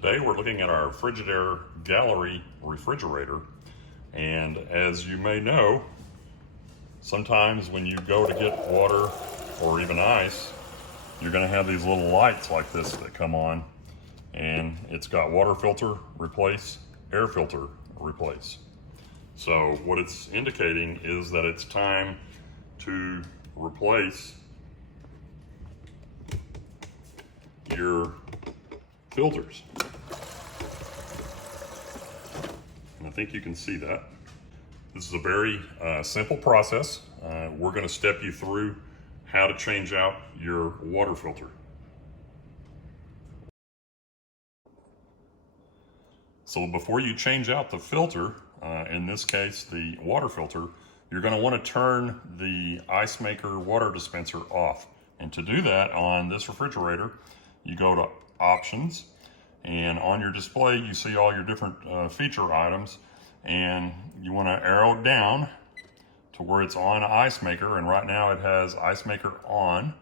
Today we're looking at our Frigidaire gallery refrigerator, and as you may know, sometimes when you go to get water or even ice, you're going to have these little lights like this that come on, and it's got water filter replace, air filter replace. So what it's indicating is that it's time to replace your filters. And I think you can see that. This is a very simple process. We're going to step you through how to change out your water filter. So before you change out the filter, in this case the water filter, you're going to want to turn the ice maker water dispenser off. And to do that on this refrigerator, you go to Options, and on your display you see all your different feature items, and you want to arrow down to where it's on ice maker, and right now it has ice maker on.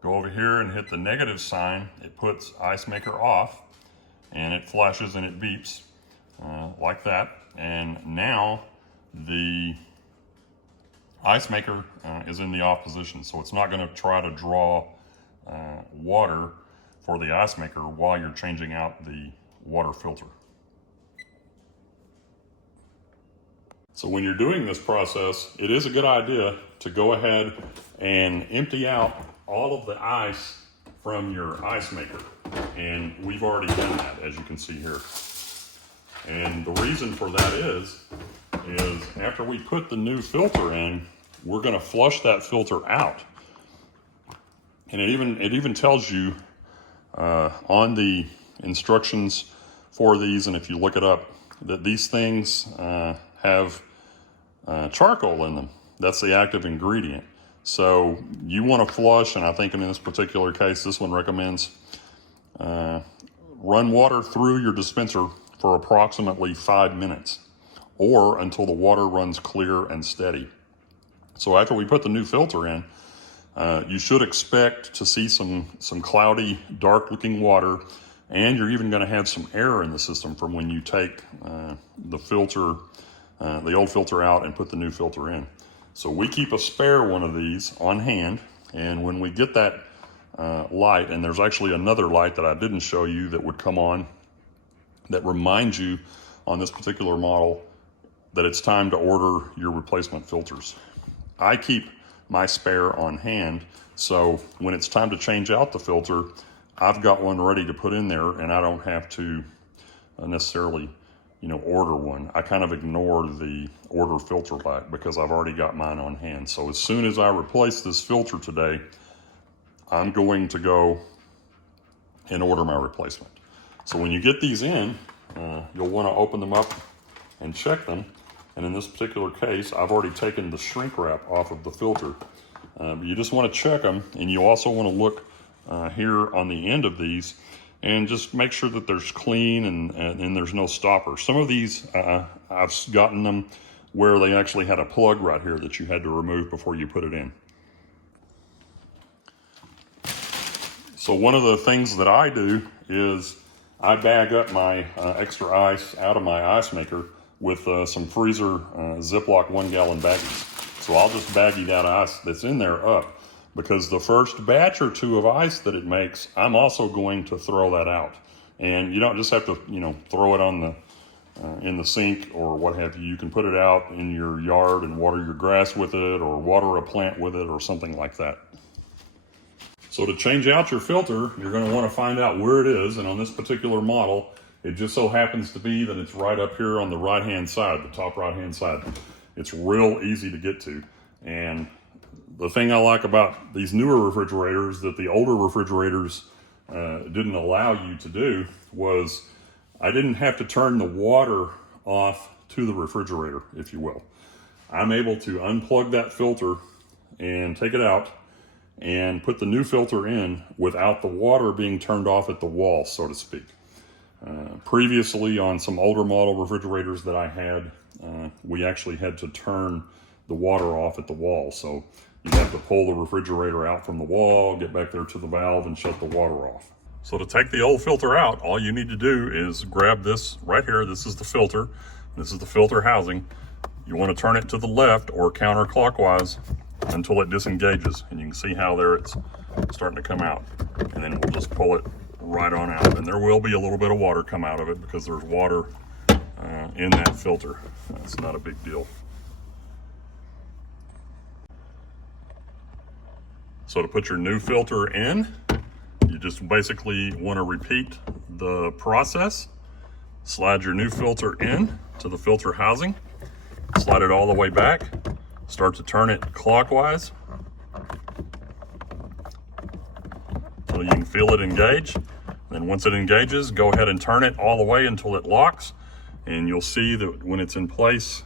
Go over here and hit the negative sign. It puts ice maker off, and it flashes and it beeps like that. And now the ice maker is in the off position, so it's not going to try to draw water for the ice maker while you're changing out the water filter. So when you're doing this process, it is a good idea to go ahead and empty out all of the ice from your ice maker. And we've already done that, as you can see here. And the reason for that is after we put the new filter in, we're going to flush that filter out. And it even tells you on the instructions for these, and if you look it up, that these things have charcoal in them. That's the active ingredient. So you want to flush, and I think in this particular case, this one recommends run water through your dispenser for approximately 5 minutes, or until the water runs clear and steady. So after we put the new filter in, you should expect to see some cloudy, dark-looking water, and you're even going to have some air in the system from when you take the filter, the old filter out and put the new filter in. So we keep a spare one of these on hand, and when we get that light, and there's actually another light that I didn't show you that would come on that reminds you on this particular model that it's time to order your replacement filters. I keep my spare on hand, so when it's time to change out the filter, I've got one ready to put in there, and I don't have to necessarily, order one. I kind of ignore the order filter light because I've already got mine on hand. So as soon as I replace this filter today, I'm going to go and order my replacement. So when you get these in, you'll want to open them up and check them. And in this particular case, I've already taken the shrink wrap off of the filter. You just want to check them, and you also want to look here on the end of these and just make sure that there's clean and there's no stopper. Some of these, I've gotten them where they actually had a plug right here that you had to remove before you put it in. So one of the things that I do is I bag up my extra ice out of my ice maker with some freezer Ziploc 1 gallon baggies. So I'll just baggie that ice that's in there up, because the first batch or two of ice that it makes, I'm also going to throw that out. And you don't just have to, throw it on the in the sink or what have you. You can put it out in your yard and water your grass with it, or water a plant with it, or something like that. So to change out your filter, you're going to want to find out where it is. And on this particular model, it just so happens to be that it's right up here on the right-hand side, the top right-hand side. It's real easy to get to. And the thing I like about these newer refrigerators that the older refrigerators didn't allow you to do was I didn't have to turn the water off to the refrigerator, if you will. I'm able to unplug that filter and take it out and put the new filter in without the water being turned off at the wall, so to speak. Previously, on some older model refrigerators that I had, we actually had to turn the water off at the wall. So you have to pull the refrigerator out from the wall, get back there to the valve, and shut the water off. So to take the old filter out, all you need to do is grab this right here. This is the filter. This is the filter housing. You want to turn it to the left or counterclockwise until it disengages. And you can see how there it's starting to come out. And then we'll just pull it right on out. And there will be a little bit of water come out of it because there's water in that filter. That's not a big deal. So to put your new filter in, you just basically want to repeat the process. Slide your new filter in to the filter housing, slide it all the way back, start to turn it clockwise until you can feel it engage. Then once it engages, go ahead and turn it all the way until it locks, and you'll see that when it's in place,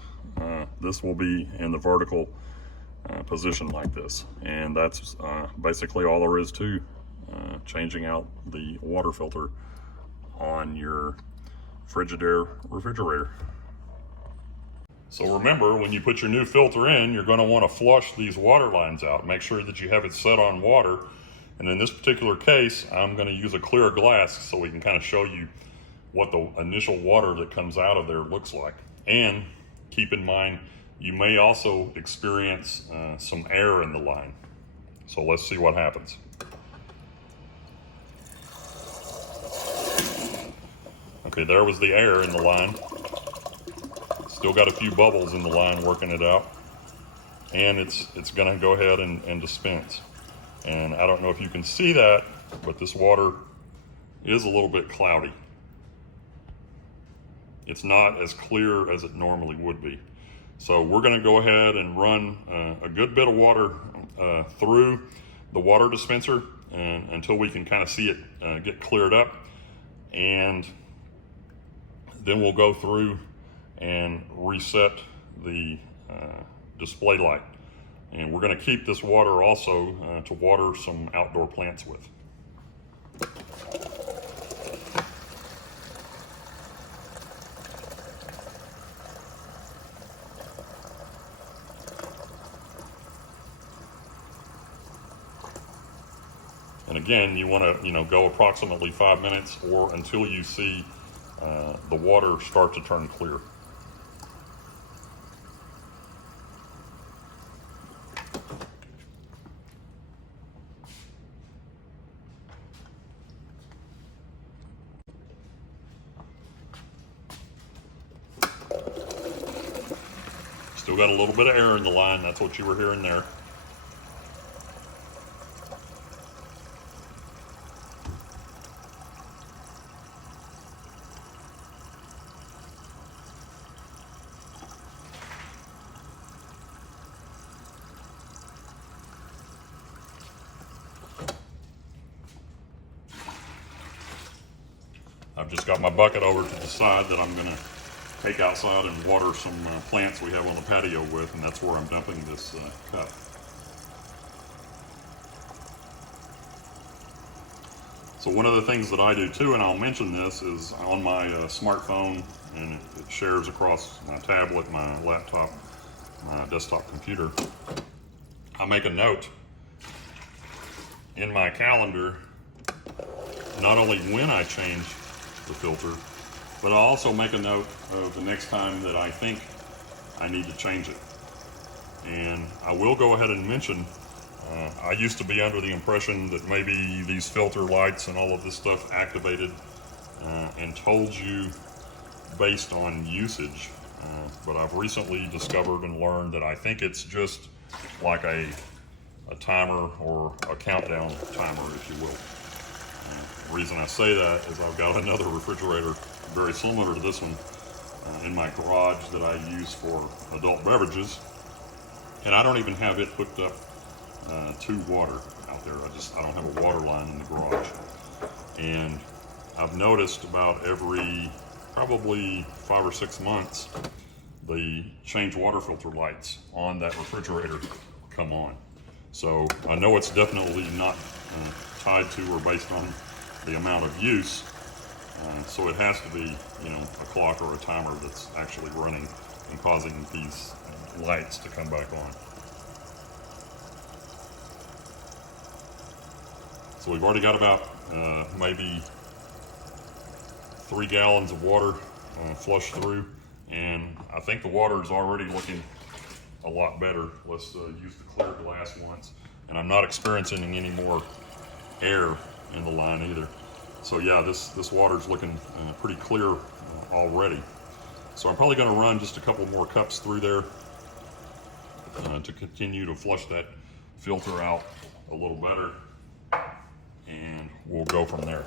this will be in the vertical position like this. And that's basically all there is to changing out the water filter on your Frigidaire refrigerator. So remember, when you put your new filter in, you're going to want to flush these water lines out. Make sure that you have it set on water. And in this particular case, I'm going to use a clear glass so we can kind of show you what the initial water that comes out of there looks like. And keep in mind, you may also experience some air in the line. So let's see what happens. Okay, there was the air in the line. Still got a few bubbles in the line working it out. And it's gonna go ahead and dispense. And I don't know if you can see that, but this water is a little bit cloudy. It's not as clear as it normally would be. So we're gonna go ahead and run a good bit of water through the water dispenser until we can kind of see it get cleared up. And then we'll go through and reset the display light. And we're going to keep this water also to water some outdoor plants with. And again, you want to go approximately 5 minutes or until you see the water start to turn clear. Still got a little bit of air in the line. That's what you were hearing there. I've just got my bucket over to the side that I'm going to take outside and water some plants we have on the patio with, and that's where I'm dumping this cup. So one of the things that I do too, and I'll mention this, is on my smartphone, and it shares across my tablet, my laptop, my desktop computer. I make a note in my calendar, not only when I change the filter, but I'll also make a note of the next time that I think I need to change it. And I will go ahead and mention, I used to be under the impression that maybe these filter lights and all of this stuff activated and told you based on usage, but I've recently discovered and learned that I think it's just like a timer or a countdown timer, if you will. The reason I say that is I've got another refrigerator very similar to this one in my garage that I use for adult beverages, and I don't even have it hooked up to water out there. I don't have a water line in the garage. And I've noticed about every probably 5 or 6 months the change water filter lights on that refrigerator come on. So I know it's definitely not tied to or based on the amount of use. So it has to be, a clock or a timer that's actually running and causing these lights to come back on. So So we've already got about maybe 3 gallons of water flushed through, and I think the water is already looking a lot better. Let's use the clear glass once, and I'm not experiencing any more air in the line either. So yeah, this water's looking pretty clear already. So I'm probably going to run just a couple more cups through there to continue to flush that filter out a little better, and we'll go from there.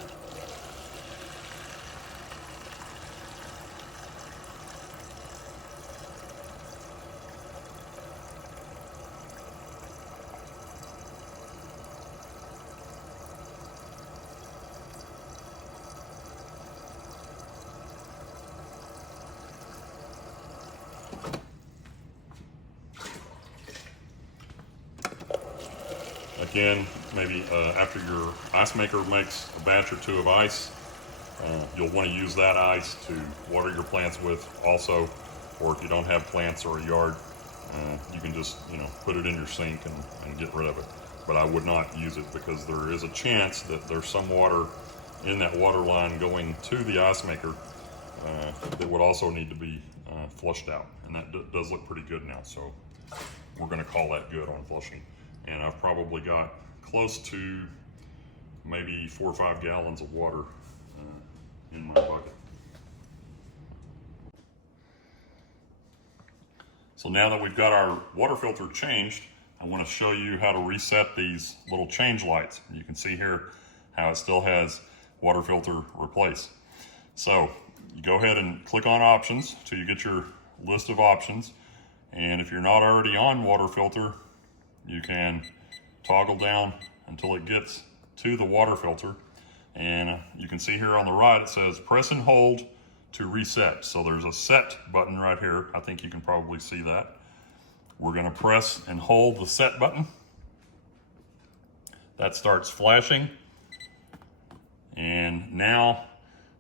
Again, maybe after your ice maker makes a batch or two of ice, you'll want to use that ice to water your plants with also, or if you don't have plants or a yard, you can just put it in your sink and get rid of it. But I would not use it because there is a chance that there's some water in that water line going to the ice maker that would also need to be flushed out, and that does look pretty good now, so we're going to call that good on flushing. And I've probably got close to maybe 4 or 5 gallons of water in my bucket. So now that we've got our water filter changed, I want to show you how to reset these little change lights. You can see here how it still has water filter replace. So you go ahead and click on options till you get your list of options. And if you're not already on water filter, you can toggle down until it gets to the water filter. And you can see here on the right, it says press and hold to reset. So there's a set button right here. I think you can probably see that. We're gonna press and hold the set button. That starts flashing. And now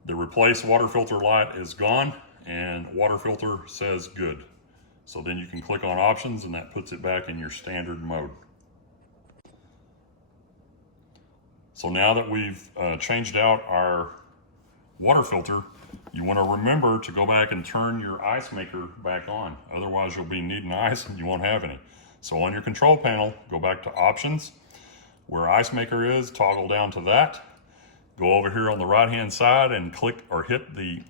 the replace water filter light is gone and water filter says good. So then you can click on options and that puts it back in your standard mode. So now that we've changed out our water filter, you want to remember to go back and turn your ice maker back on. Otherwise you'll be needing ice and you won't have any. So on your control panel, go back to options. Where ice maker is, toggle down to that. Go over here on the right hand side and click or hit the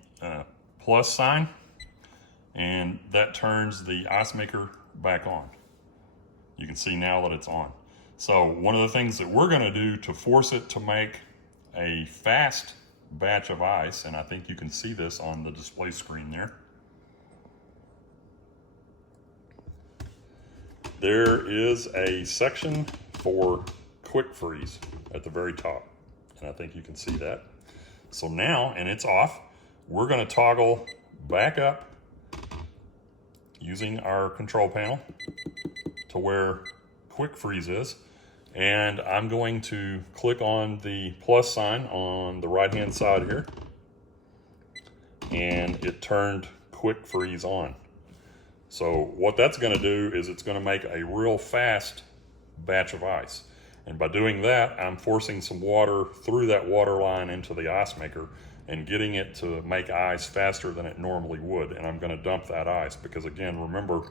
plus sign. And that turns the ice maker back on. You can see now that it's on. So one of the things that we're going to do to force it to make a fast batch of ice, and I think you can see this on the display screen there. There is a section for quick freeze at the very top, and I think you can see that. So now, and it's off, we're going to toggle back up using our control panel to where quick freeze is, and I'm going to click on the plus sign on the right hand side here, and it turned quick freeze on. So what that's going to do is it's going to make a real fast batch of ice, and by doing that I'm forcing some water through that water line into the ice maker and getting it to make ice faster than it normally would. And I'm going to dump that ice because, again, remember,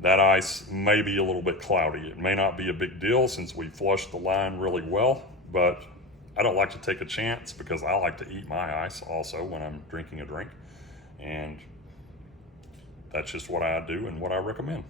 that ice may be a little bit cloudy. It may not be a big deal since we flushed the line really well, but I don't like to take a chance because I like to eat my ice also when I'm drinking a drink. And that's just what I do and what I recommend.